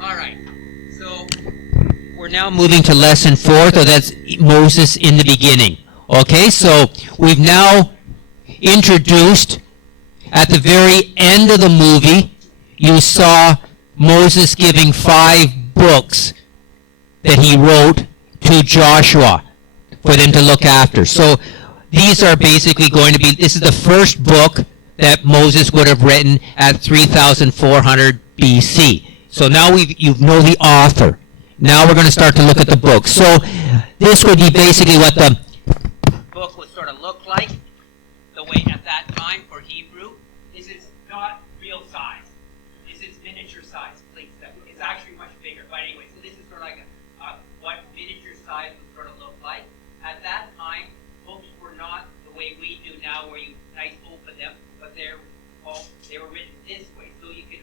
All right. So we're now moving to lesson 4. So that's Moses in the beginning. Okay. So we've now introduced at the very end of the movie. You saw Moses giving 5 books that he wrote to Joshua for them to look after. So these are basically going to be, this is the first book that Moses would have written at 3,400 BC. So now you know the author. Now we're going to start to look at the book. So this would be basically what the book would sort of look like, the way at that time for Hebrew. This is not real size. This is miniature size, please. It's actually much bigger. But anyway, so this is sort of like what miniature size would sort of look like. At that time, books were not the way we do now, where you open them, but they were written this way. So you could,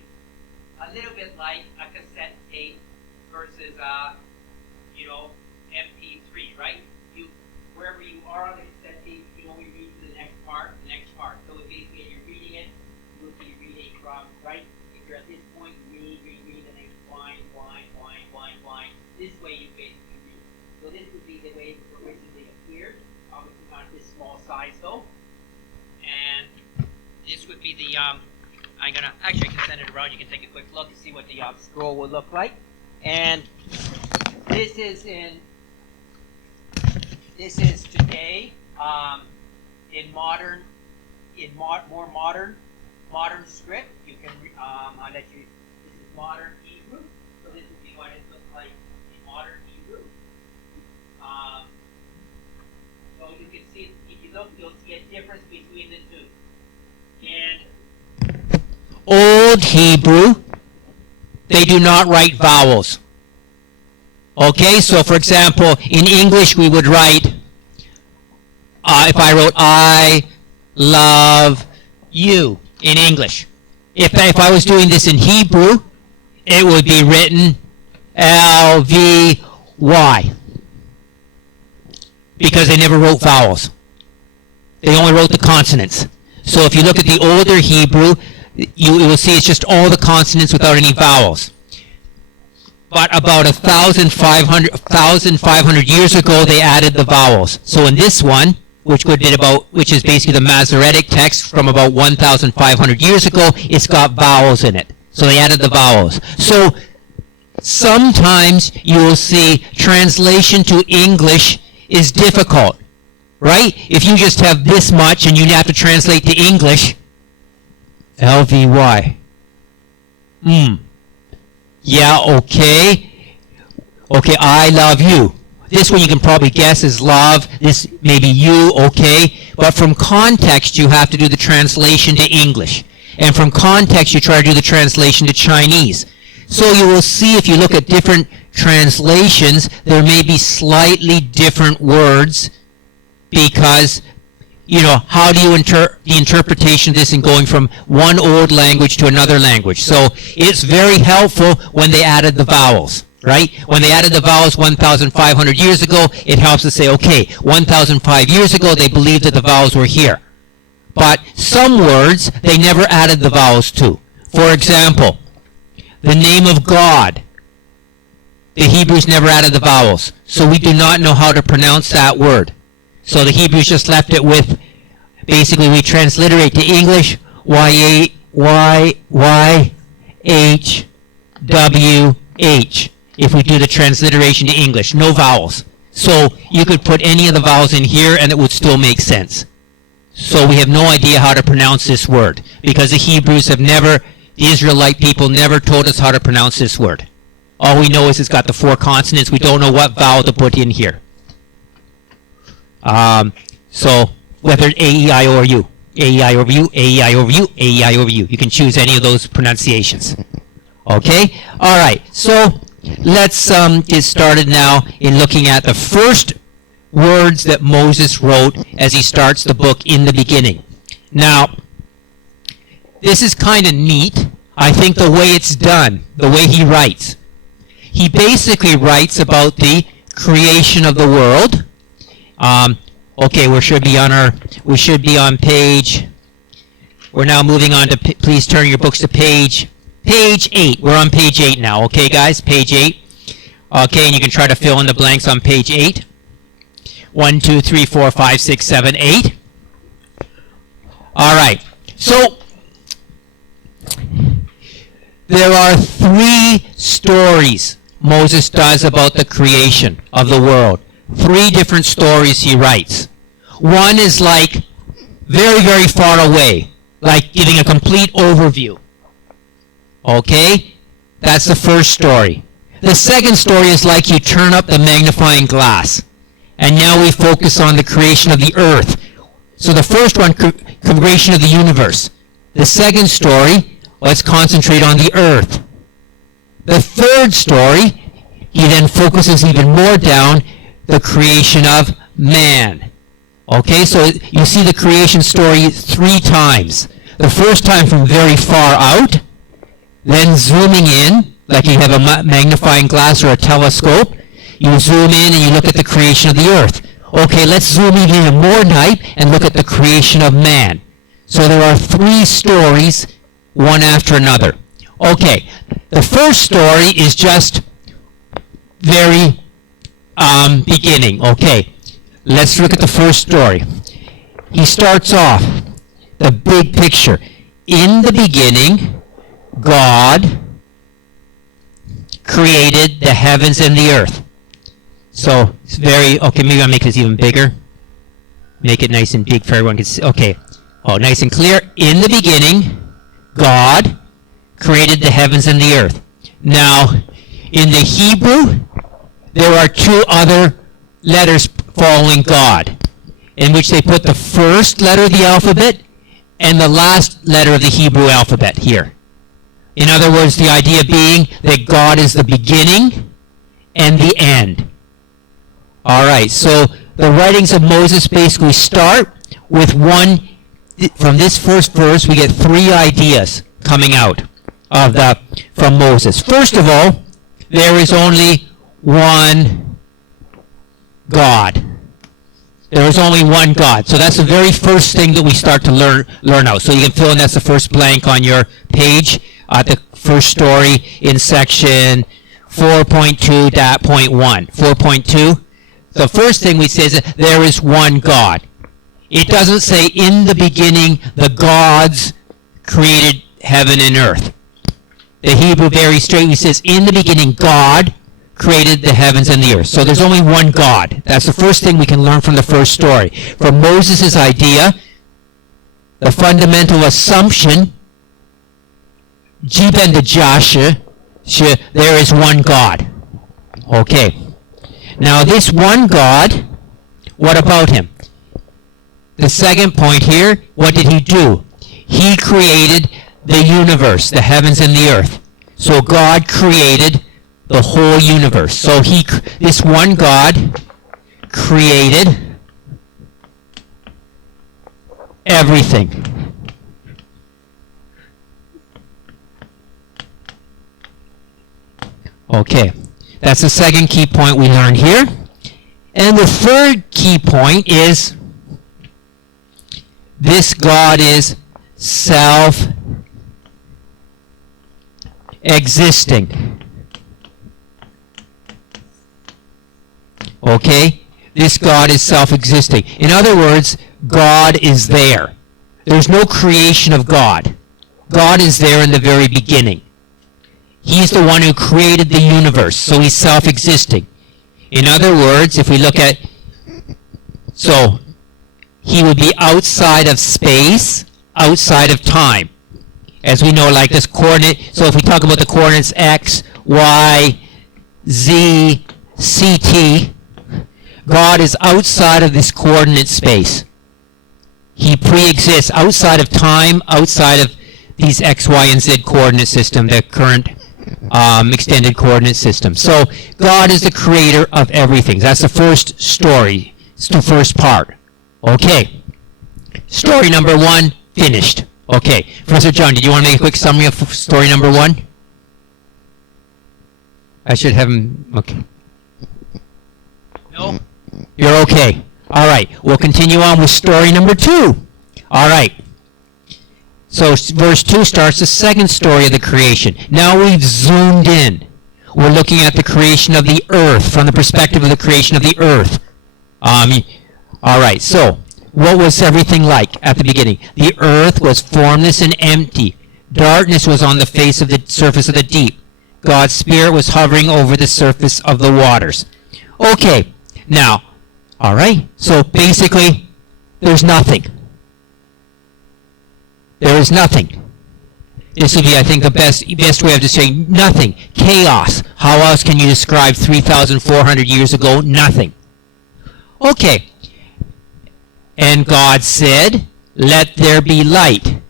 a little bit like a cassette tape versus MP3, right? Wherever you are on the cassette tape, you can only read to the next part. So basically, you're reading it, you will be reading from, right? If you're at this point, read, and then line. This way you basically read. So this would be the way it originally appeared. Obviously not this small size though. And this would be the, I can send it around. You can take a quick look and see what the scroll would look like. And this is today in more modern script. You can I'll let you. This is modern Hebrew, so this would be what it looks like in modern Hebrew. So you can see, if you look, you'll see a difference between the two. In Old Hebrew, they do not write vowels. Okay, so for example, in English we would write, if I wrote I love you in English. If I was doing this in Hebrew, it would be written L-V-Y. Because they never wrote vowels. They only wrote the consonants. So if you look at the older Hebrew, you will see it's just all the consonants without any vowels. But about 1,500 years ago, they added the vowels. So in this one, which is basically the Masoretic text from about 1,500 years ago, it's got vowels in it. So they added the vowels. So sometimes you will see translation to English is difficult, right? If you just have this much and you have to translate to English, L-V-Y. Yeah, okay. Okay, I love you. This one you can probably guess is love. This maybe you, okay. But from context, you have to do the translation to English. And from context, you try to do the translation to Chinese. So you will see if you look at different translations, there may be slightly different words because, how do you the interpretation of this in going from one old language to another language? So it's very helpful when they added the vowels, right? When they added the vowels 1,500 years ago, it helps us say, okay, 1,005 years ago, they believed that the vowels were here. But some words, they never added the vowels to. For example, the name of God. The Hebrews never added the vowels. So we do not know how to pronounce that word. So the Hebrews just left it with, basically we transliterate to English, Y-A-Y-H-W-H. If we do the transliteration to English, no vowels. So you could put any of the vowels in here and it would still make sense. So we have no idea how to pronounce this word because the Hebrews the Israelite people never told us how to pronounce this word. All we know is it's got the 4 consonants. We don't know what vowel to put in here. So whether A-E-I or U. A-E-I over U, A-E-I over U, A-E-I over U. You can choose any of those pronunciations. Okay? All right. So let's get started now in looking at the first words that Moses wrote as he starts the book in the beginning. Now, this is kind of neat. I think the way it's done, the way he writes. He basically writes about the creation of the world. Okay, we should be on page, we're now moving on to, please turn your books to page page 8. We're on page 8 now, okay, guys? Page 8. Okay, and you can try to fill in the blanks on page 8. 1, 2, 3, 4, 5, 6, 7, 8. All right. So there are 3 stories Moses does about the creation of the world. 3 different stories he writes. One is like very, very far away, like giving a complete overview. Okay? That's the first story. The second story is like you turn up the magnifying glass. And now we focus on the creation of the earth. So the first one, creation of the universe. The second story, let's concentrate on the earth. The third story, he then focuses even more down the creation of man. Okay, so you see the creation story 3 times. The first time from very far out, then zooming in, like you have a magnifying glass or a telescope. You zoom in and you look at the creation of the earth. Okay, let's zoom in even more tight and look at the creation of man. So there are 3 stories, one after another. Okay, the first story is just very beginning. Okay, let's look at the first story. He starts off, the big picture. In the beginning, God created the heavens and the earth. So it's very, okay, maybe I'll make this even bigger. Make it nice and big for everyone to see. Okay, nice and clear. In the beginning, God created the heavens and the earth. Now, in the Hebrew, there are 2 other letters following God, in which they put the first letter of the alphabet and the last letter of the Hebrew alphabet here. In other words, the idea being that God is the beginning and the end. All right, so the writings of Moses basically start with one. From this first verse, we get 3 ideas coming out from Moses. First of all, there is only one God. There is only one God. So that's the very first thing that we start to learn out. So you can fill in, that's the first blank on your page, the first story in section 4.2.1. 4.2. The first thing we say is that there is one God. It doesn't say in the beginning the gods created heaven and earth. The Hebrew very straightly says in the beginning God created the heavens and the earth. So there's only one God. That's the first thing we can learn from the first story. From Moses' idea, the fundamental assumption, Jiben de Jasha, there is one God. Okay. Now this one God, what about him? The second point here, what did he do? He created the universe, the heavens and the earth. So God created the whole universe. So this one God created everything. Okay, that's the second key point we learned here. And the third key point is this God is self-existing. Okay? This God is self-existing. In other words, God is there. There's no creation of God. God is there in the very beginning. He's the one who created the universe, so he's self-existing. In other words, if we look at, so he would be outside of space, outside of time. As we know, like this coordinate, so if we talk about the coordinates x, y, z, ct, God is outside of this coordinate space. He pre-exists outside of time, outside of these x, y, and z coordinate system, the current extended coordinate system. So God is the creator of everything. That's the first story. It's the first part. Okay. Story number 1, finished. Okay. Professor John, did you want to make a quick summary of story number 1? I should have him. Okay. No? You're okay. All right. We'll continue on with story number 2. All right. So verse 2 starts the second story of the creation. Now we've zoomed in. We're looking at the creation of the earth from the perspective of the creation of the earth. All right, so what was everything like at the beginning? The earth was formless and empty. Darkness was on the face of the surface of the deep. God's Spirit was hovering over the surface of the waters. Okay, now, all right, so basically, there's nothing. There is nothing. This would be, I think, the best way of just saying nothing. Chaos. How else can you describe 3,400 years ago? Nothing. Okay. And God said, "Let there be light."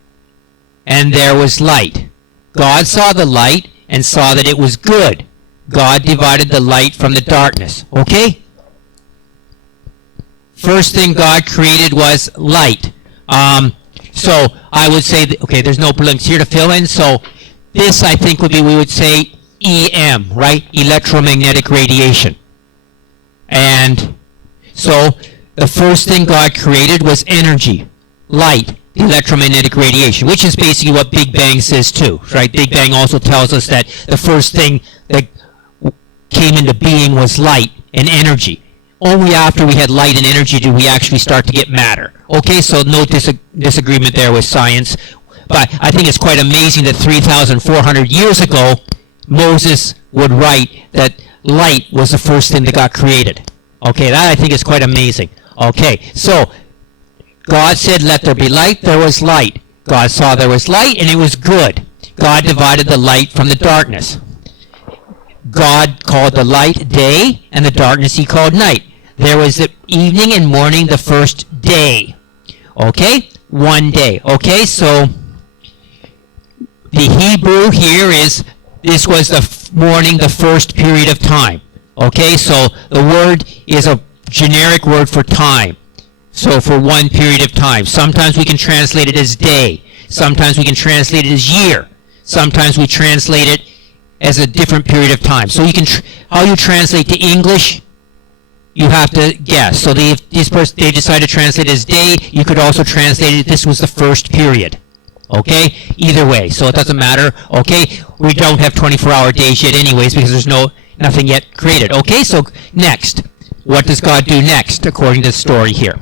And there was light. God saw the light and saw that it was good. God divided the light from the darkness. Okay? First thing God created was light. So I would say, that, okay, there's no blinks here to fill in, so this I think would be, we would say EM, right? Electromagnetic radiation. And so the first thing God created was energy, light, electromagnetic radiation, which is basically what Big Bang says too, right? Big Bang also tells us that the first thing that came into being was light and energy. Only after we had light and energy did we actually start to get matter. Okay, so no disagreement there with science. But I think it's quite amazing that 3,400 years ago, Moses would write that light was the first thing that got created. Okay, that I think is quite amazing. Okay, so God said, "Let there be light." There was light. God saw there was light, and it was good. God divided the light from the darkness. God called the light day, and the darkness he called night. There was the evening and morning the first day. Okay? One day. Okay, so the Hebrew here is, this was the morning, the first period of time. Okay, so the word is a generic word for time. So for one period of time. Sometimes we can translate it as day. Sometimes we can translate it as year. Sometimes we translate it as a different period of time. So you can, how you translate to English, you have to guess. So they decided to translate it as day. You could also translate it, this was the first period. Okay? Either way. So it doesn't matter. Okay? We don't have 24-hour days yet anyways because there's nothing yet created. Okay? So next. What does God do next according to the story here?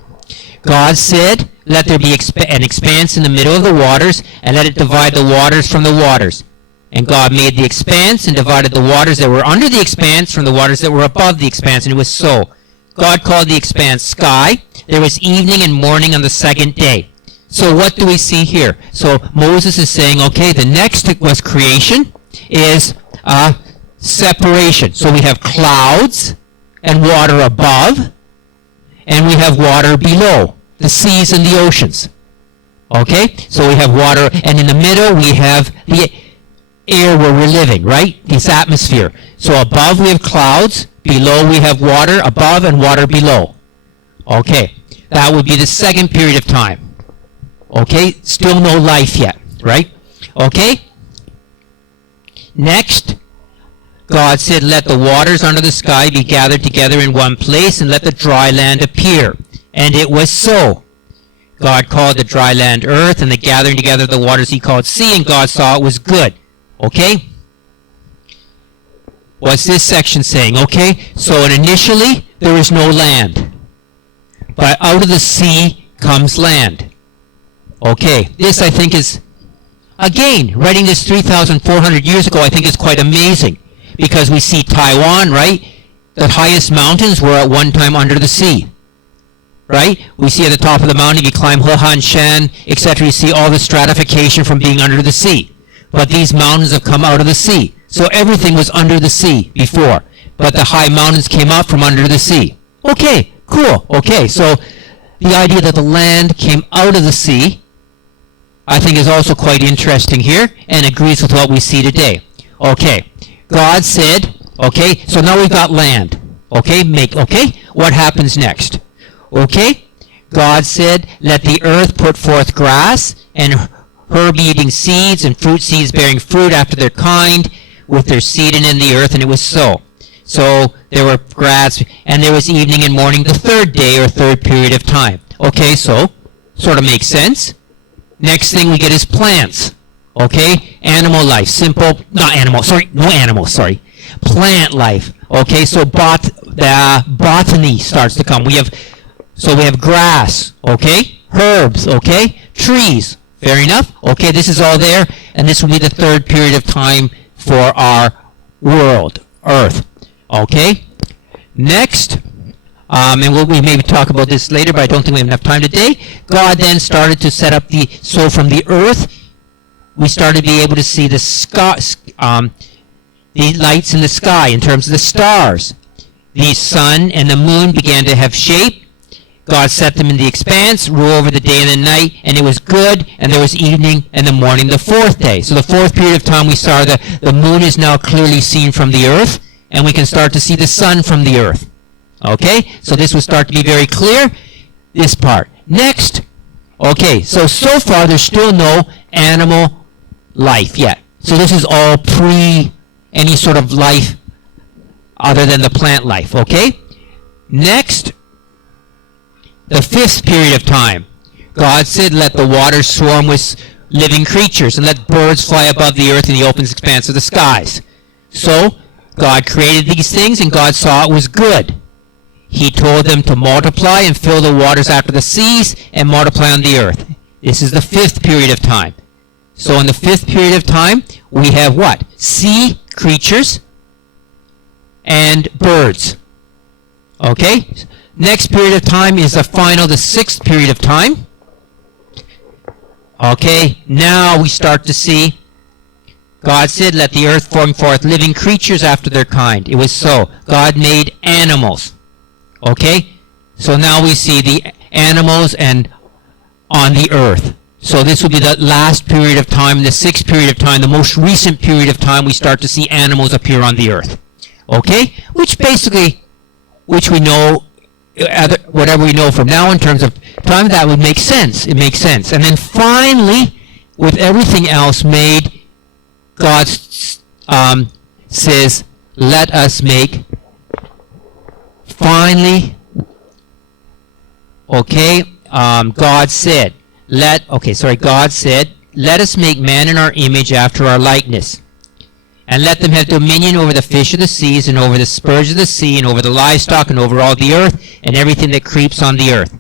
God said, "Let there be an expanse in the middle of the waters, and let it divide the waters from the waters." And God made the expanse and divided the waters that were under the expanse from the waters that were above the expanse, and it was so. God called the expanse sky. There was evening and morning on the second day. So what do we see here? So Moses is saying, okay, the next was creation is separation. So we have clouds and water above, and we have water below, the seas and the oceans. Okay? So we have water, and in the middle we have the air where we're living, right? This atmosphere. So above we have clouds, below we have water above and water below. Okay, that would be the second period of time. Okay, still no life yet, right? Okay? Next, God said, "Let the waters under the sky be gathered together in one place, and let the dry land appear." And it was so. God called the dry land earth, and the gathering together of the waters he called sea, and God saw it was good. Okay? What's this section saying? Okay, so initially there is no land, but out of the sea comes land. Okay, this I think is, again, writing this 3,400 years ago, I think is quite amazing, because we see Taiwan, right? The highest mountains were at one time under the sea, right? We see at the top of the mountain, if you climb Hehan Shan, etc., you see all the stratification from being under the sea. But these mountains have come out of the sea. So everything was under the sea before, but the high mountains came up from under the sea. Okay, cool. Okay, so the idea that the land came out of the sea, I think is also quite interesting here, and agrees with what we see today. Okay, God said, okay, so now we've got land. Okay, what happens next? Okay, God said, "Let the earth put forth grass, and herb-eating seeds, and fruit seeds bearing fruit after their kind, with their seed in the earth," and it was so. So there were grass, and there was evening and morning the third day, or third period of time. Okay, so sort of makes sense. Next thing we get is plants. Okay? Animal life. Simple, not animal, sorry, no animals, sorry. Plant life. Okay, so the botany starts to come. We have grass, okay? Herbs, okay? Trees. Fair enough? Okay, this is all there, and this will be the third period of time for our world, Earth. Okay? Next, and we maybe talk about this later, but I don't think we have enough time today. God then started to set up so from the Earth, we started to be able to see the sky, the lights in the sky in terms of the stars. The sun and the moon began to have shape. God set them in the expanse, rule over the day and the night, and it was good, and there was evening and the morning, the fourth day. So the fourth period of time we saw the moon is now clearly seen from the earth, and we can start to see the sun from the earth. Okay? So this will start to be very clear, this part. Next, okay, so far there's still no animal life yet. So this is all pre any sort of life other than the plant life, okay? Next, the fifth period of time. God said, let the waters swarm with living creatures, and let birds fly above the earth in the open expanse of the skies. So, God created these things, and God saw it was good. He told them to multiply and fill the waters after the seas, and multiply on the earth. This is the fifth period of time. So in the fifth period of time, we have what? Sea creatures and birds. Okay? Next period of time is the sixth period of time. Okay, now we start to see, God said, let the earth form forth living creatures after their kind. It was so. God made animals. Okay? So now we see the animals and on the earth. So this will be the last period of time, the sixth period of time, the most recent period of time we start to see animals appear on the earth. Okay? Which we know, whatever we know from now in terms of time, that would make sense. It makes sense. And then finally, with everything else made, God says, let us make, finally, okay, God said, God said, let us make man in our image after our likeness, and let them have dominion over the fish of the seas, and over the spurge of the sea, and over the livestock, and over all the earth, and everything that creeps on the earth.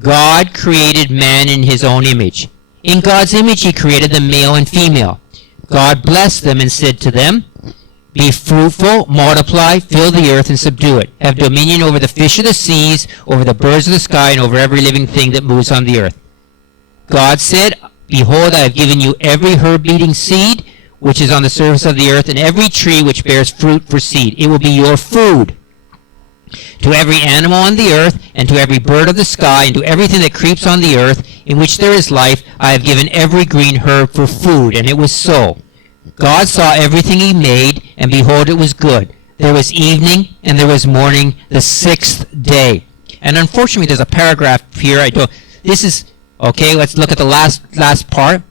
God created man in his own image. In God's image he created them, male and female. God blessed them and said to them, be fruitful, multiply, fill the earth, and subdue it. Have dominion over the fish of the seas, over the birds of the sky, and over every living thing that moves on the earth. God said, behold, I have given you every herb-beating seed which is on the surface of the earth, and every tree which bears fruit for seed. It will be your food. To every animal on the earth, and to every bird of the sky, and to everything that creeps on the earth, in which there is life, I have given every green herb for food. And it was so. God saw everything he made, and behold, it was good. There was evening, and there was morning, the sixth day. And unfortunately, there's a paragraph here. Okay, let's look at the last part.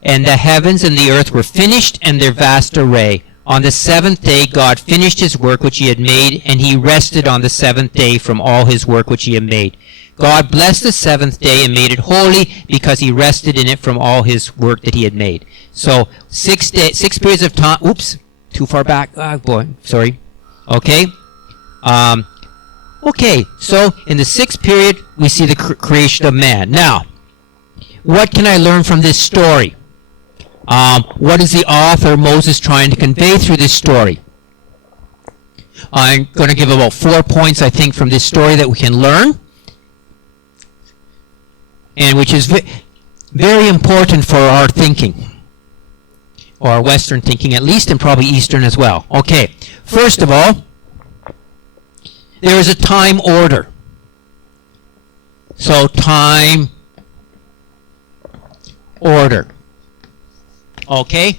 And the heavens and the earth were finished, and their vast array. On the seventh day God finished his work which he had made, and he rested on the seventh day from all his work which he had made. God blessed the seventh day and made it holy, because he rested in it from all his work that he had made. So 6 periods of time. Oops, too far back. Sorry. Okay. Okay. So in the sixth period we see the creation of man. Now, what can I learn from this story? What is the author Moses trying to convey through this story? I'm going to give about 4 points, I think, from this story that we can learn, and which is very important for our thinking, or our Western thinking at least, and probably Eastern as well. Okay, first of all, there is a time order. So time order. Okay?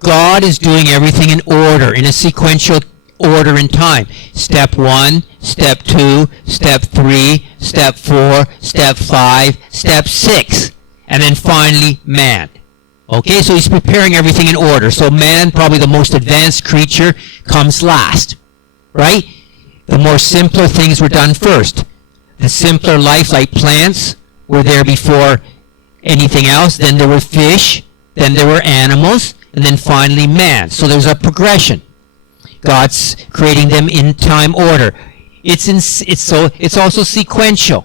God is doing everything in order, in a sequential order in time. Step 1, step 2, step 3, step 4, step 5, step 6, and then finally man. Okay, so he's preparing everything in order. So man, probably the most advanced creature, comes last. Right? The more simpler things were done first. The simpler life, like plants, were there before anything else. Then there were fish. Then there were animals. And then finally man. So there's a progression. God's creating them in time order. It's also sequential.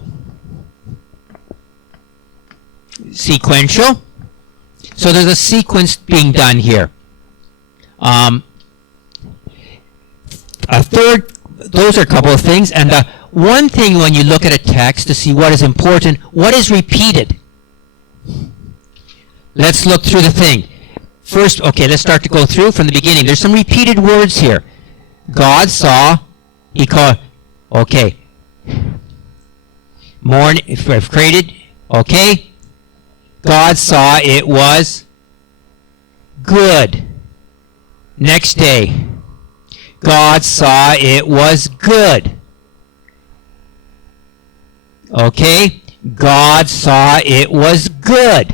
Sequential. So there's a sequence being done here. Those are a couple of things. And one thing when you look at a text to see what is important, what is repeated? Let's look through the thing. First, okay, let's start to go through from the beginning. There's some repeated words here. God saw, he called, okay. Morning, if I've created, okay. God saw it was good. Next day. God saw it was good. Okay? God saw it was good.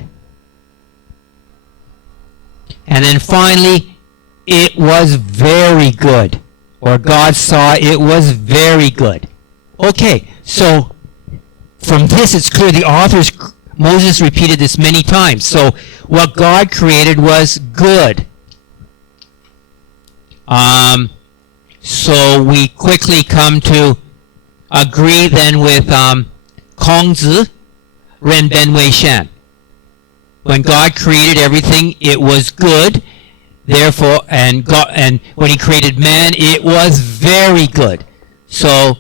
And then finally, it was very good. Or God saw it was very good. Okay, so from this it's clear the authors, Moses repeated this many times. So what God created was good. So we quickly come to agree then with Kong Zi, Ren Ben Wei Shan. When God created everything, it was good. Therefore, and when He created man, it was very good. So,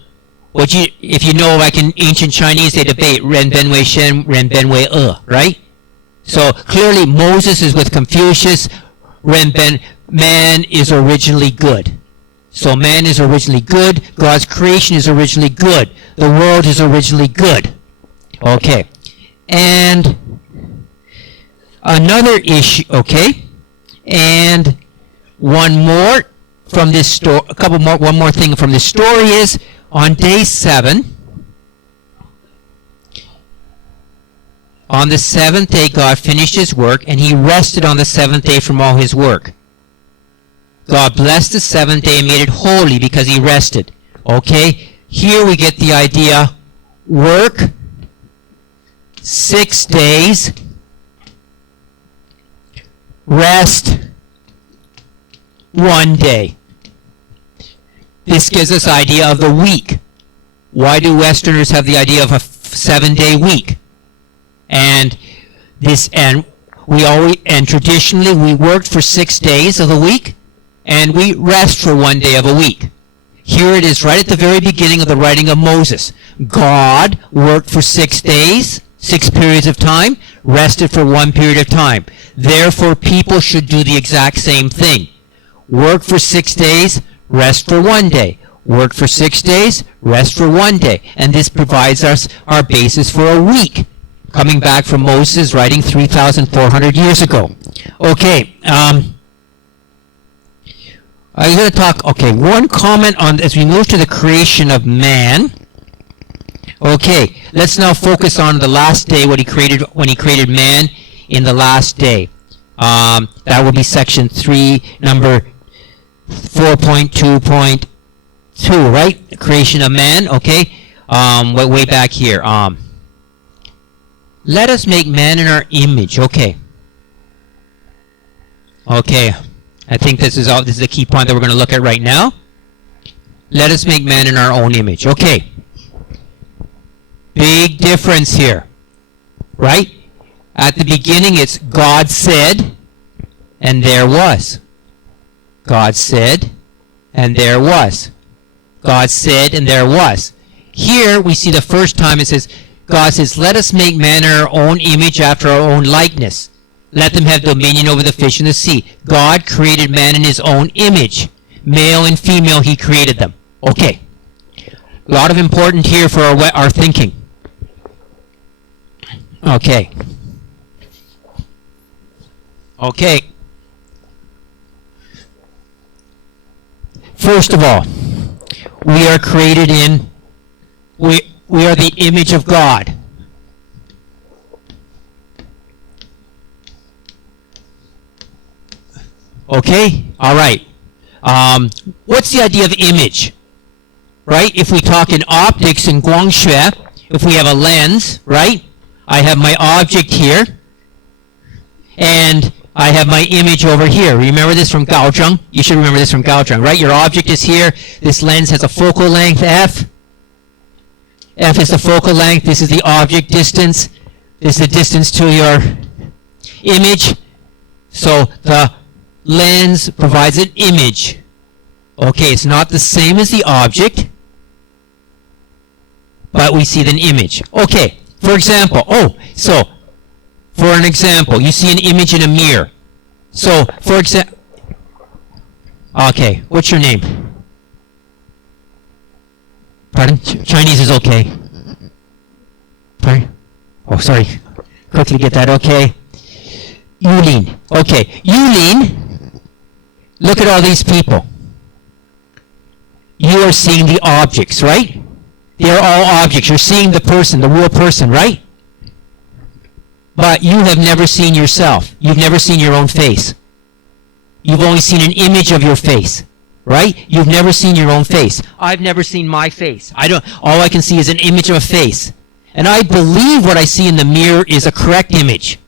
if you know, like in ancient Chinese, they debate Ren Ben Wei Shen, Ren Ben Wei right? So clearly, Moses is with Confucius. Man is originally good. So man is originally good. God's creation is originally good. The world is originally good. Okay. And another issue, okay? And one more from this story, one more thing from this story is on day 7, on the 7th day God finished His work and He rested on the 7th day from all His work. God blessed the 7th day and made it holy because He rested. Okay? Here we get the idea, work 6 days, rest 1 day. This gives us idea of the week. Why do Westerners have the idea of a 7-day week? And traditionally we worked for 6 days of the week, and we rest for 1 day of a week. Here it is right at the very beginning of the writing of Moses. God worked for 6 days, 6 periods of time, rested for 1 period of time. Therefore, people should do the exact same thing. Work for 6 days, rest for 1 day. Work for 6 days, rest for 1 day. And this provides us our basis for a week, coming back from Moses writing 3,400 years ago. Okay, I'm going to talk, one comment on, as we move to the creation of man. Okay, let's now focus on the last day, what He created, when He created man in the last day. That will be section 3, number 4.2.2, right? Creation of man, okay? Way back here. Let us make man in our image, okay. Okay, I think this is the key point that we're going to look at right now. Let us make man in our own image, okay. Big difference here, right? At the beginning, it's God said, and there was. God said, and there was. God said, and there was. Here, we see the first time it says, God says, let us make man in our own image after our own likeness. Let them have dominion over the fish in the sea. God created man in His own image. Male and female, He created them. Okay. A lot of important here for our thinking. Okay. Okay. First of all, we are created we are the image of God. Okay? All right. What's the idea of image? Right? If we talk in optics in Guangshui, if we have a lens, right? I have my object here, and I have my image over here. Remember this from Gaozheng? You should remember this from Gaozheng, right? Your object is here. This lens has a focal length, f. F is the focal length. This is the object distance. This is the distance to your image. So the lens provides an image. Okay, it's not the same as the object, but we see an image. Okay, for example, for an example, you see an image in a mirror. So, for example, okay, what's your name? Pardon? Chinese is okay. Pardon? Oh, sorry. Quickly get that, okay. Yulin. Okay, Yulin, look at all these people. You are seeing the objects, right? They are all objects. You're seeing the person, the real person, right? But you have never seen yourself. You've never seen your own face. You've only seen an image of your face, right? You've never seen your own face. I've never seen my face. All I can see is an image of a face. And I believe what I see in the mirror is a correct image.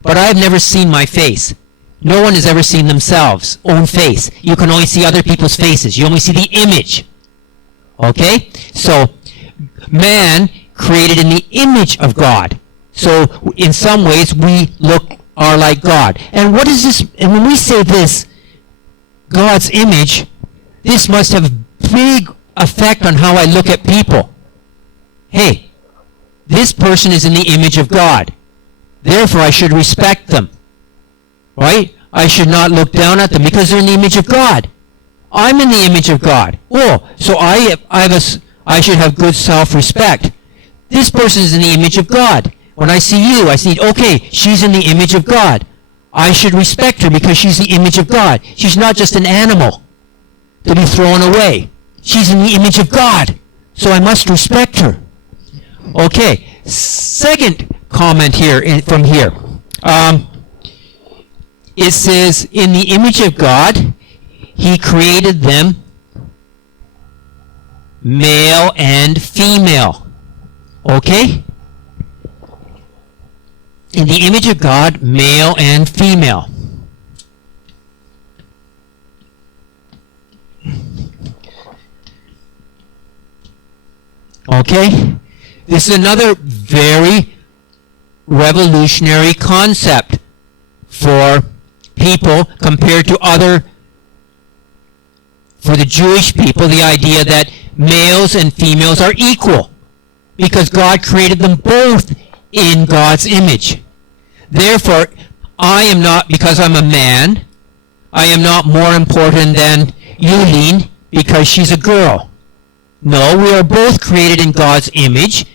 But I've never seen my face. No one has ever seen themselves, own face. You can only see other people's faces. You only see the image. Okay? So, man created in the image of God. So, in some ways, we are like God. And what is this? And when we say this, God's image, this must have big effect on how I look at people. Hey, this person is in the image of God. Therefore, I should respect them. Right? I should not look down at them because they're in the image of God. I'm in the image of God. Oh, so I should have good self-respect. This person is in the image of God. When I see you, I see, okay, she's in the image of God. I should respect her because she's the image of God. She's not just an animal to be thrown away. She's in the image of God. So I must respect her. Okay, second comment here from here. It says, in the image of God, He created them male and female. Okay? In the image of God, male and female. Okay? This is another very revolutionary concept for people compared to for the Jewish people, the idea that males and females are equal because God created them both in God's image. Therefore, because I'm a man, I am not more important than Yulin because she's a girl. No, we are both created in God's image,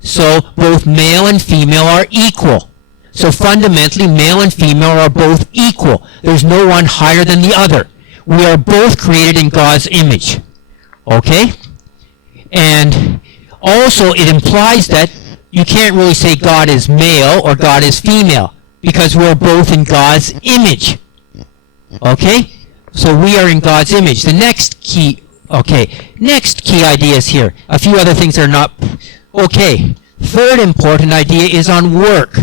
so both male and female are equal. So fundamentally, male and female are both equal. There's no one higher than the other. We are both created in God's image. Okay? And also, it implies that you can't really say God is male or God is female because we're both in God's image. Okay? So we are in God's image. The next key ideas here. A few other things are not... Okay. Third important idea is on work.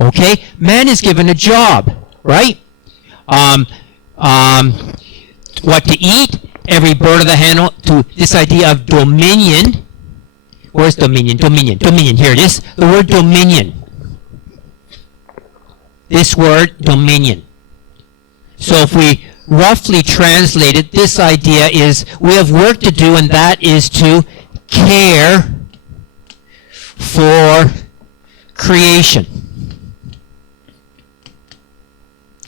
Okay? Man is given a job, right? What to eat, every bird of the hand, to this idea of dominion. Where's dominion? Dominion. Here it is. The word dominion. This word, dominion. So if we roughly translate it, this idea is we have work to do, and that is to care for creation.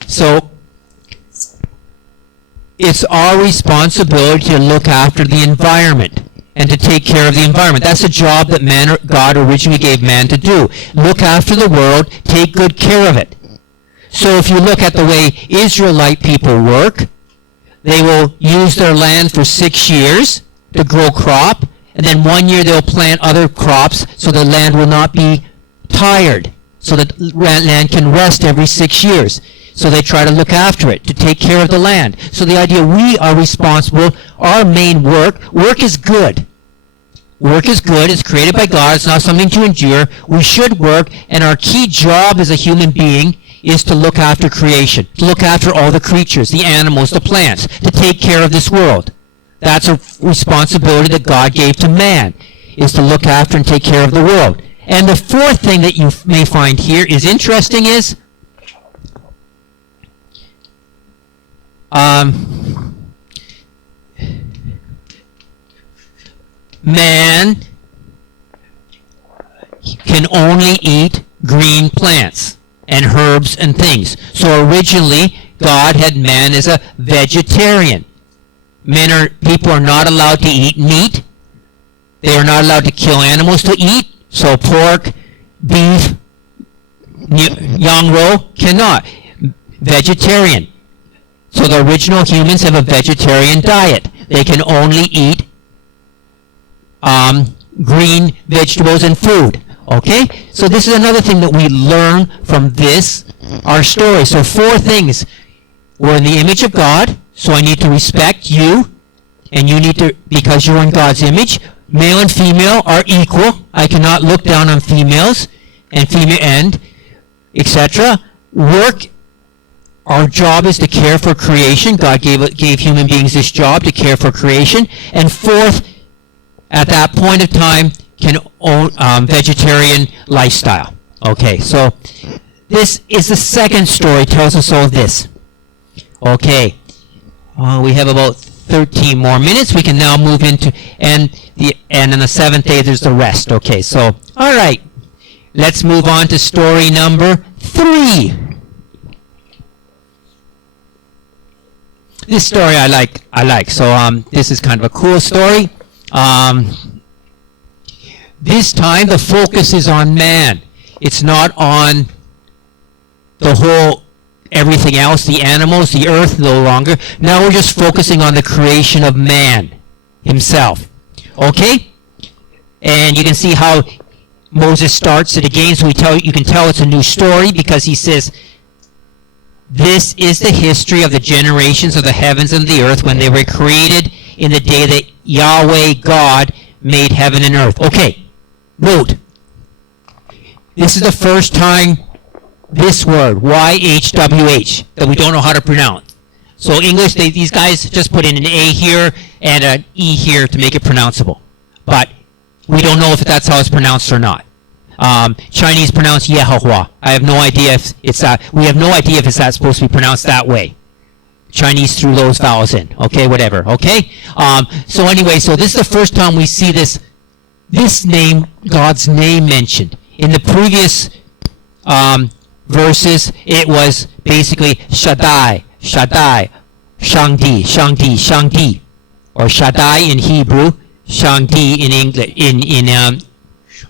So it's our responsibility to look after the environment and to take care of the environment. That's a job that God originally gave man to do. Look after the world, take good care of it. So if you look at the way Israelite people work, they will use their land for 6 years to grow crop, and then 1 year they'll plant other crops so the land will not be tired, so that land can rest every 6 years. So they try to look after it, to take care of the land. So the idea we are responsible, our main work is good. Work is good. It's created by God. It's not something to endure. We should work, and our key job as a human being is to look after creation, to look after all the creatures, the animals, the plants, to take care of this world. That's a responsibility that God gave to man, is to look after and take care of the world. And the fourth thing that you may find here is interesting is man can only eat green plants and herbs and things. So originally, God had man as a vegetarian. People are not allowed to eat meat. They are not allowed to kill animals to eat. So pork, beef, yang-ro cannot. Vegetarian. So the original humans have a vegetarian diet. They can only eat green vegetables and food. Okay? So this is another thing that we learn from this, our story. So 4 things. We're in the image of God, so I need to respect you, and you need to, because you're in God's image. Male and female are equal. I cannot look down on females and female and etc. Work. Our job is to care for creation. God gave human beings this job to care for creation. And 4th, at that point of time, can own vegetarian lifestyle. Okay, so this is the second story. Tells us all this. Okay, we have about 13 more minutes. We can now move into and on the 7th day there's the rest. Okay, so all right, let's move on to story number 3. This story I like. So this is kind of a cool story. This time the focus is on man. It's not on the whole everything else, the animals, the earth no longer. Now we're just focusing on the creation of man himself. Okay? And you can see how Moses starts it again. So you can tell it's a new story because he says, this is the history of the generations of the heavens and the earth when they were created in the day that Yahweh God made heaven and earth. Okay. Note, this is the first time this word, YHWH, that we don't know how to pronounce. So English, these guys just put in an A here and an E here to make it pronounceable. But we don't know if that's how it's pronounced or not. Chinese pronounce Yehovah. I have no idea if it's that. We have no idea if it's that supposed to be pronounced that way. Chinese threw those vowels in. Okay, whatever. Okay? So anyway, so this is the first time we see this name, God's name mentioned. In the previous verses, it was basically Shaddai, Shangdi, or Shaddai in Hebrew, Shangdi in English,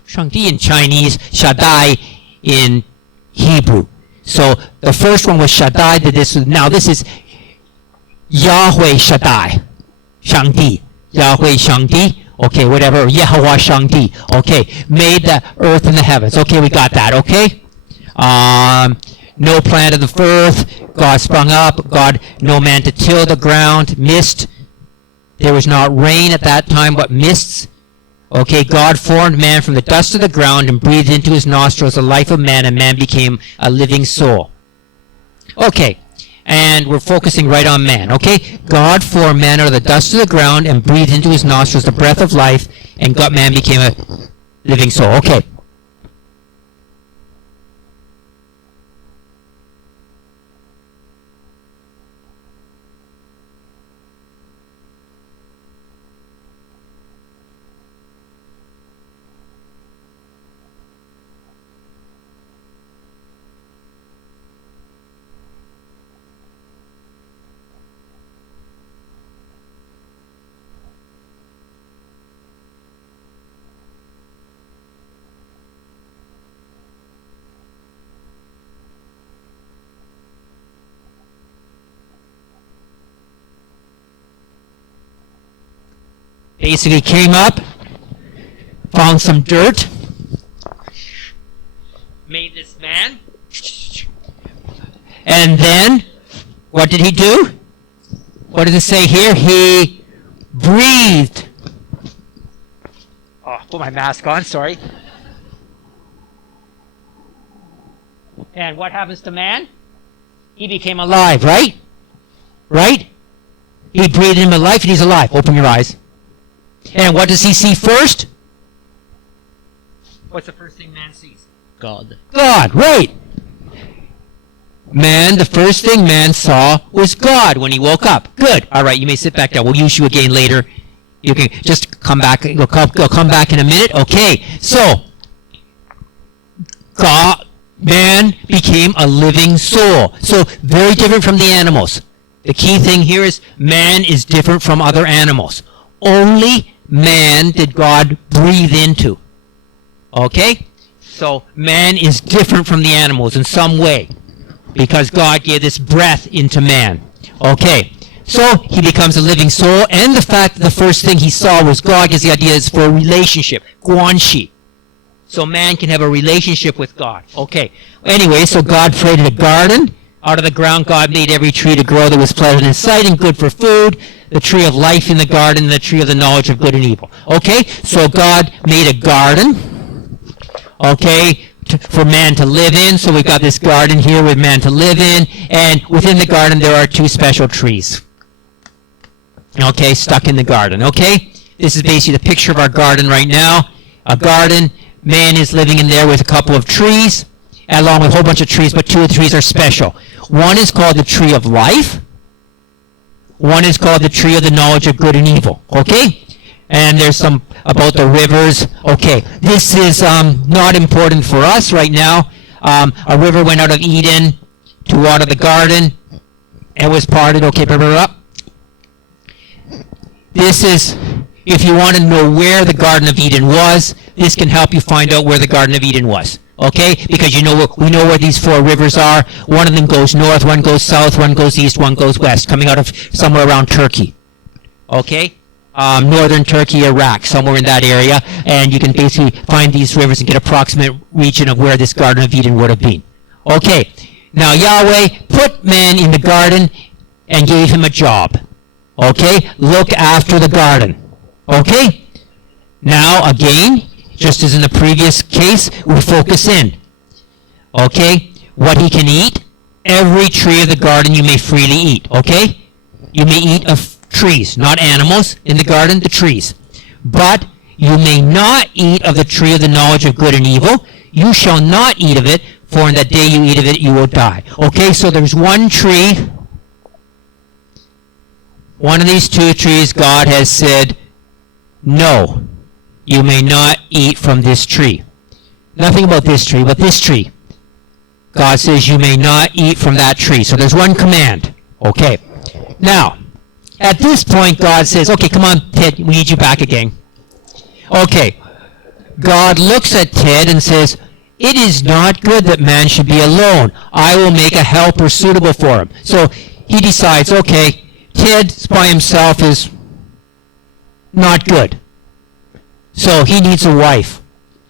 Shangdi in Chinese, Shaddai in Hebrew. So the first one was Shaddai. Now this is Yahweh Shaddai, Shangdi, Yahweh Shangdi. Okay, whatever, Yehovah Shangdi. Okay, made the earth and the heavens. Okay, we got that. Okay. No plant of the earth. God sprung up. God, no man to till the ground. Mist. There was not rain at that time, but mists. Okay, God formed man from the dust of the ground and breathed into his nostrils the life of man, and man became a living soul. Okay, and we're focusing right on man. Okay, God formed man out of the dust of the ground and breathed into his nostrils the breath of life, and man became a living soul. Okay. Basically came up, found some dirt, made this man, and then what did he do? What does it say here? He breathed put my mask on, sorry. And what happens to man? He became alive, right? Right? He breathed him a life and he's alive. Open your eyes. And what does he see first? What's the first thing man sees? God. God, right. Man, the first thing man saw was God when he woke up. Good. All right, you may sit back there. We'll use you again later. You can just come back. You'll come back in a minute. Okay. So, God, man became a living soul. So, very different from the animals. The key thing here is man is different from other animals. Only man did God breathe into. Okay? So, man is different from the animals in some way, because God gave this breath into man. Okay, so he becomes a living soul, and the fact that the first thing he saw was God gives the idea is for a relationship, guanxi. So man can have a relationship with God. Okay, anyway, so God created a garden. Out of the ground, God made every tree to grow that was pleasant in sight and good for food, the tree of life in the garden, and the tree of the knowledge of good and evil. Okay, so God made a garden, okay, for man to live in. So we've got this garden here with man to live in, and within the garden there are two special trees. Okay, stuck in the garden. Okay, this is basically the picture of our garden right now. A garden, man is living in there with a couple of trees, along with a whole bunch of trees, but two of the trees are special. One is called the tree of life. One is called the tree of the knowledge of good and evil. Okay? And there's some about the rivers. Okay, this is not important for us right now. A river went out of Eden to water the garden. It was parted. Okay, blah, blah, blah. This is, if you want to know where the Garden of Eden was, this can help you find out where the Garden of Eden was. Okay, because we know where these four rivers are. One of them goes north, one goes south, one goes east, one goes west, coming out of somewhere around Turkey. Okay? Northern Turkey, Iraq, somewhere in that area, and you can basically find these rivers and get approximate region of where this Garden of Eden would have been. Okay, now Yahweh put man in the garden and gave him a job. Okay, look after the garden. Okay, now again, just as in the previous case, we focus in. Okay, what he can eat, every tree of the garden you may freely eat. Okay, you may eat of trees, not animals in the garden, the trees. But you may not eat of the tree of the knowledge of good and evil. You shall not eat of it, for in the day you eat of it, you will die. Okay, so there's one tree. One of these two trees, God has said, no, you may not eat from this tree. Nothing about this tree, but this tree. God says you may not eat from that tree. So there's one command. Okay. Now, at this point, God says, okay, come on, Ted, we need you back again. Okay. God looks at Ted and says, it is not good that man should be alone. I will make a helper suitable for him. So he decides, okay, Ted by himself is not good. So he needs a wife.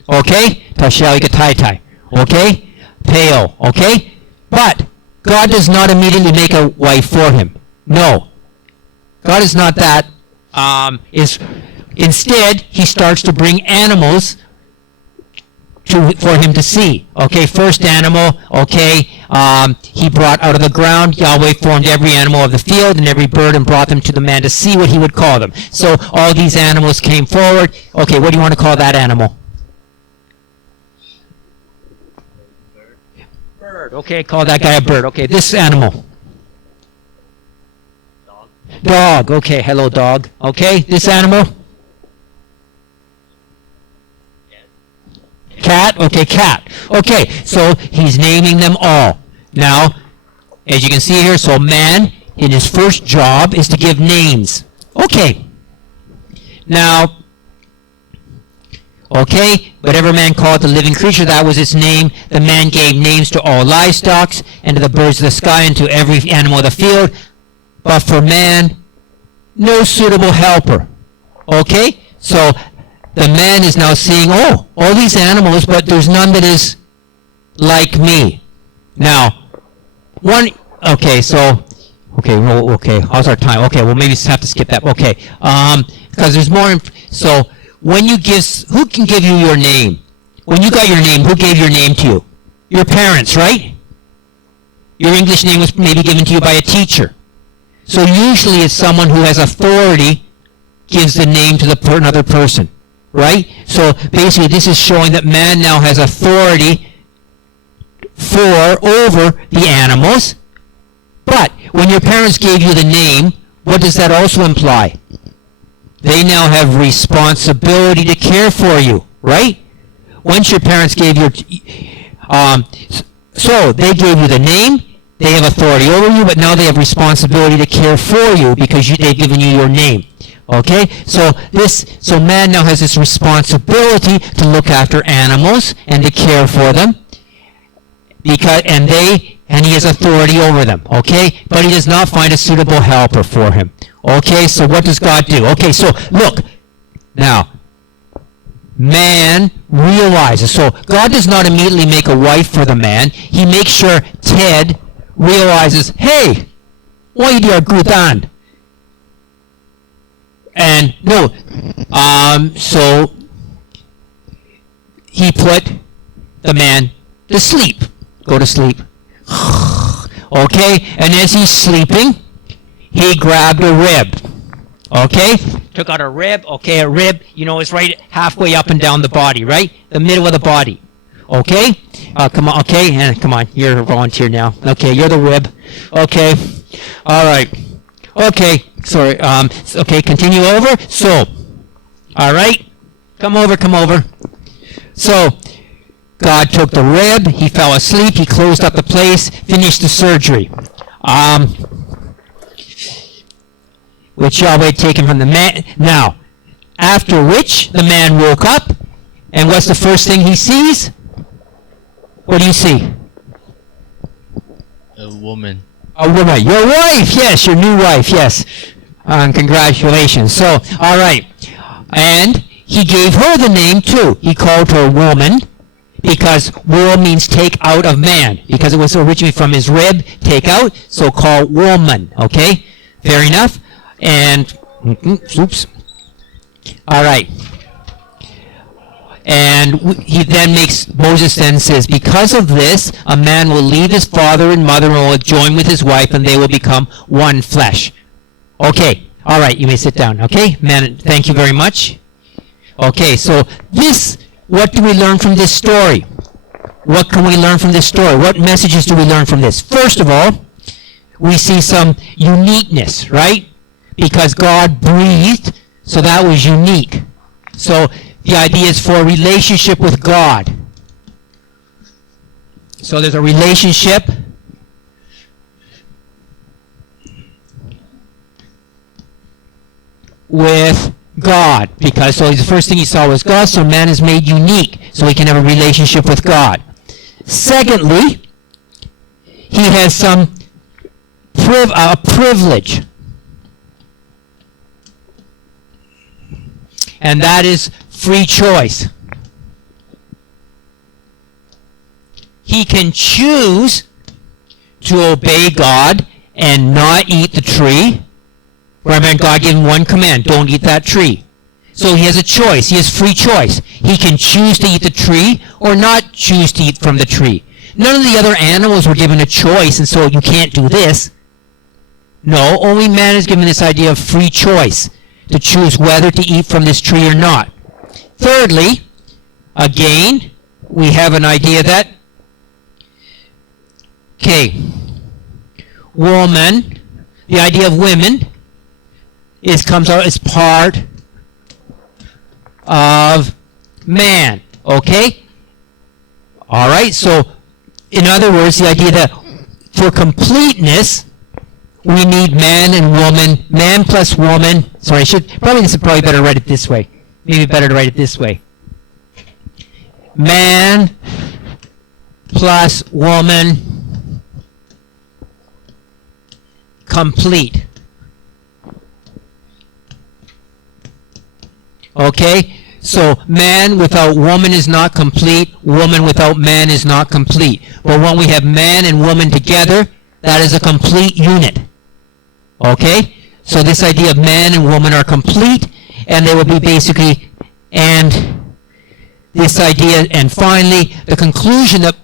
Okay? Tashalikatai. Okay? Peo. Okay? But God does not immediately make a wife for him. No. God is not that. Instead, he starts to bring animals for him to see. Okay, first animal, okay, he brought out of the ground. Yahweh formed every animal of the field and every bird and brought them to the man to see what he would call them. So all these animals came forward. Okay, what do you want to call that animal? Bird. Okay, call that guy a bird. Okay, this animal. Dog. Okay, hello dog. Okay, this animal. Cat. Okay, cat. Okay, so he's naming them all. Now, as you can see here, so man, in his first job, is to give names. Okay. Now, okay, whatever man called the living creature, that was its name. The man gave names to all livestock, and to the birds of the sky, and to every animal of the field. But for man, no suitable helper. Okay? So the man is now seeing, oh, all these animals, but there's none that is like me. Now, okay, how's our time? Okay, we'll maybe have to skip that. Okay, because there's more, so who can give you your name? When you got your name, who gave your name to you? Your parents, right? Your English name was maybe given to you by a teacher. So usually it's someone who has authority gives the name to another person, right? So basically this is showing that man now has authority over the animals. But when your parents gave you the name, what does that also imply? They now have responsibility to care for you, right? Once your parents gave you, so they gave you the name, they have authority over you, but now they have responsibility to care for you because they've given you your name. Okay, so man now has this responsibility to look after animals and to care for them, and he has authority over them. Okay, but he does not find a suitable helper for him. Okay, so what does God do? Okay, so look now. Man realizes. So God does not immediately make a wife for the man. He makes sure Ted realizes, hey, why do you good on? And no, so he put the man to sleep. Go to sleep. Okay, and as he's sleeping, he grabbed a rib. Okay, took out a rib. Okay, a rib, is right halfway up and down the body, right? The middle of the body. Okay, come on. Okay, and come on, you're a volunteer now. Okay, you're the rib. Okay, all right. Okay, sorry. Okay, continue over. So, all right, come over. So, God took the rib. He fell asleep. He closed up the place. Finished the surgery. Which Yahweh had taken from the man. Now, after which the man woke up, and what's the first thing he sees? What do you see? A woman. A woman. Your wife, yes, your new wife, yes. Congratulations. So, all right. And he gave her the name too. He called her woman, because wool means take out of man, because it was originally from his rib, take out, so called woman. Okay? Fair enough? And, oops. All right. And Moses then says, because of this, a man will leave his father and mother and will join with his wife, and they will become one flesh. Okay. All right. You may sit down. Okay? Man, thank you very much. Okay. So what do we learn from this story? What can we learn from this story? What messages do we learn from this? First of all, we see some uniqueness, right? Because God breathed, so that was unique. So the idea is for a relationship with God. So there's a relationship with God, because so the first thing he saw was God, so man is made unique, so he can have a relationship with God. Secondly, he has some privilege. And that is free choice. He can choose to obey God and not eat the tree. Remember, God gave him one command, don't eat that tree. So he has a choice. He has free choice. He can choose to eat the tree or not choose to eat from the tree. None of the other animals were given a choice, and so you can't do this. No, only man is given this idea of free choice to choose whether to eat from this tree or not. Thirdly, again, we have an idea that, woman, the idea of women, comes out as part of man. Okay? All right, so in other words, the idea that for completeness, we need man and woman, man plus woman. Sorry, this is probably better to write it this way. Maybe better to write it this way. Man plus woman, complete. Okay? So man without woman is not complete. Woman without man is not complete. But when we have man and woman together, that is a complete unit. Okay? So this idea of man and woman are complete, and they will be basically And this idea, and finally, the conclusion that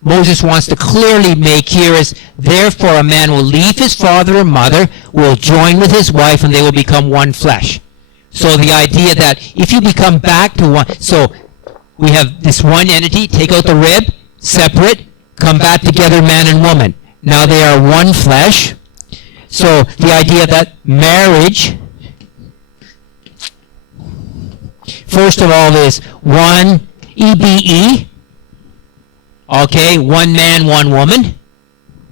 Moses wants to clearly make here is, therefore a man will leave his father or mother, will join with his wife, and they will become one flesh. So the idea that if you become back to one, so we have this one entity, take out the rib, separate, come back together, man and woman. Now they are one flesh. So the idea that marriage, first of all, is one EBE, okay, one man, one woman,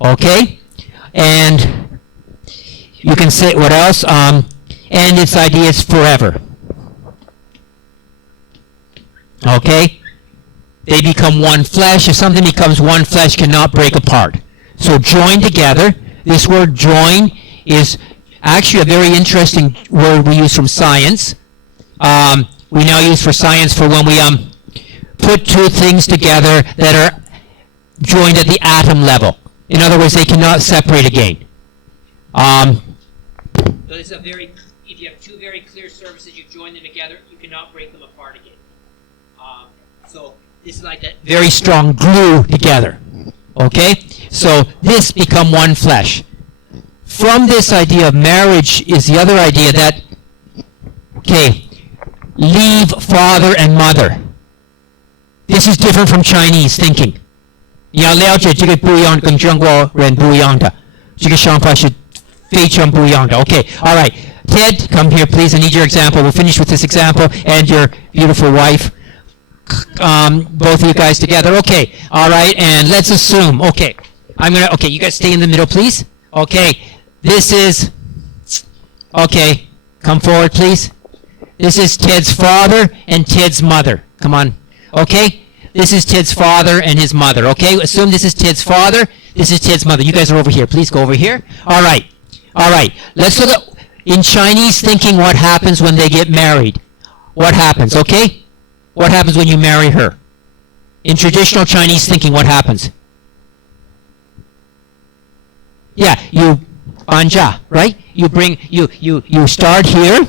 okay, and you can say, what else, and its idea is forever, okay, they become one flesh. If something becomes one flesh, cannot break apart. So join together. This word join is actually a very interesting word we use from science. We now use for science for when we put two things together that are joined at the atom level. In other words, they cannot separate again. So it's a very, if you have two very clear surfaces, you join them together, you cannot break them apart again. So this is like that very strong glue together. Okay? So this become one flesh. From this idea of marriage is the other idea that, okay, leave father and mother. This is different from Chinese thinking. 你要了解这个不一样，跟中国人不一样的，这个想法是非常不一样的。Okay, all right. Ted, come here, please. I need your example. We'll finish with this example and your beautiful wife. Both of you guys together. Okay, all right. And let's assume. Okay, okay, you guys stay in the middle, please. Okay, this is. Okay, come forward, please. This is Ted's father and Ted's mother. Come on. Okay? This is Ted's father and his mother. Okay? Assume this is Ted's father. This is Ted's mother. You guys are over here. Please go over here. All right. All right. Let's look at, in Chinese thinking, what happens when they get married. What happens? Okay? What happens when you marry her? In traditional Chinese thinking, what happens? Yeah, you anja, right? You bring, you start here.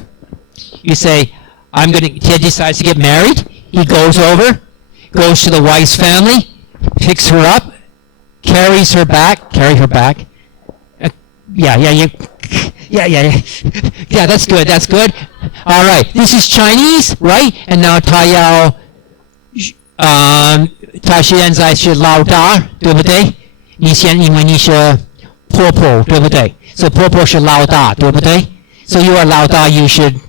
You say, Ted decides to get married. He goes over, goes to the wife's family, picks her up, carry her back. Yeah, that's good. All right, this is Chinese, right? And now 他现在是老大，对不对？因为你是婆婆，对不对？ So 婆婆是老大，对不对？ So you are 老大, you should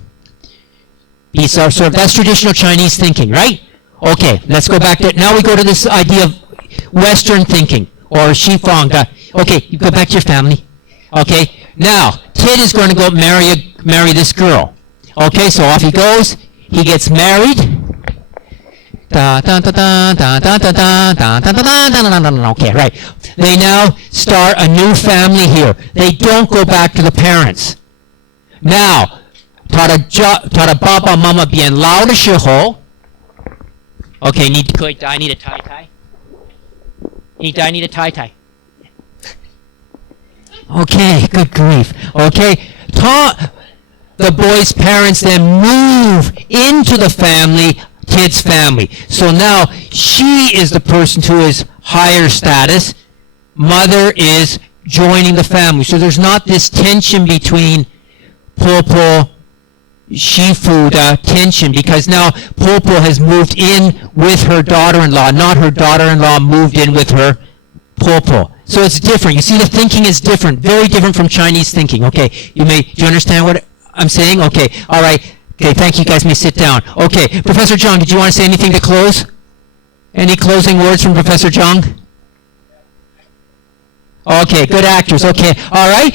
be served. That's traditional Chinese thinking, right? Okay, let's go back to, now we go to this idea of Western thinking, or Shifang. Okay, you go back to your family. Okay, now, Ted is going to go marry this girl. Okay, so off he goes, he gets married. Okay, right. They now start a new family here. They don't go back to the parents. Now, 他的爸爸妈妈变老的时候 Okay, need a tie-tie. Need a tie-tie. Okay, good grief. Okay, the boy's parents then move into the family, Ted's family. So now she is the person who is higher status. Mother is joining the family. So there's not this tension between Popo, Shifu, tension, because now Popo has moved in with her daughter-in-law, not her daughter-in-law moved in with her Popo. So it's different. You see, the thinking is different, very different from Chinese thinking. Okay, do you understand what I'm saying? Okay, all right. Okay, thank you. Guys may sit down. Okay, Professor Zhang, did you want to say anything to close? Any closing words from Professor Zhang? Okay, good actors. Okay, all right.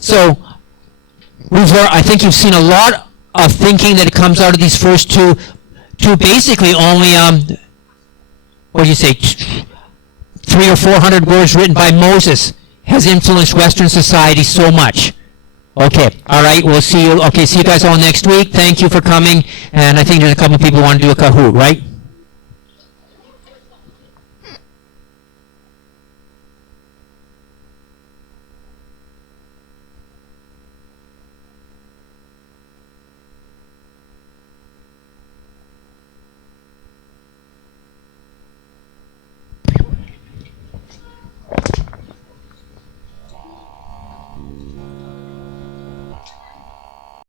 So I think you've seen a lot of thinking that comes out of these first two basically only, what do you say, 300 or 400 words written by Moses has influenced Western society so much. Okay, all right, we'll see you. Okay, see you guys all next week. Thank you for coming. And I think there's a couple of people who want to do a Kahoot, right?